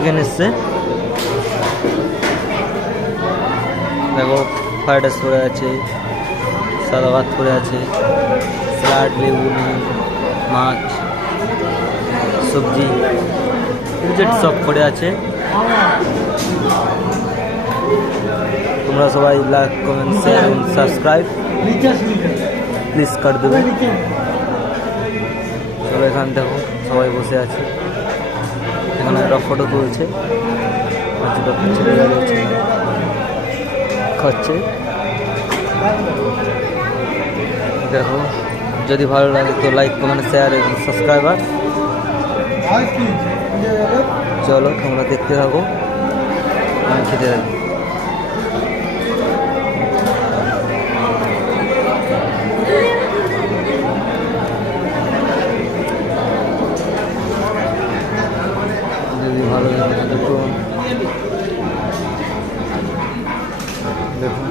Chicken এসছে, দেখো fried rice পড়ে আছে, সাদা ভাত পড়ে আছে, স্যালাড, বেগুনি, মাছ, সবজি সব পড়ে আছে। তোমরা সবাই লাইক, কমেন্ট, শেয়ার এবং সাবস্ক্রাইব প্লিজ করে দেবে। সবাই এখানে দেখো সবাই বসে আছে, এখানে একটা ফটো তুলছে, খাচ্ছে। দেখো যদি ভালো লাগে তো লাইক, কমেন্ট, শেয়ার এবং সাবস্ক্রাইবার। চলো তোমরা দেখতে থাকো, আমি খেতে থাকি। যদি ভালো লাগে দেখো, দেখুন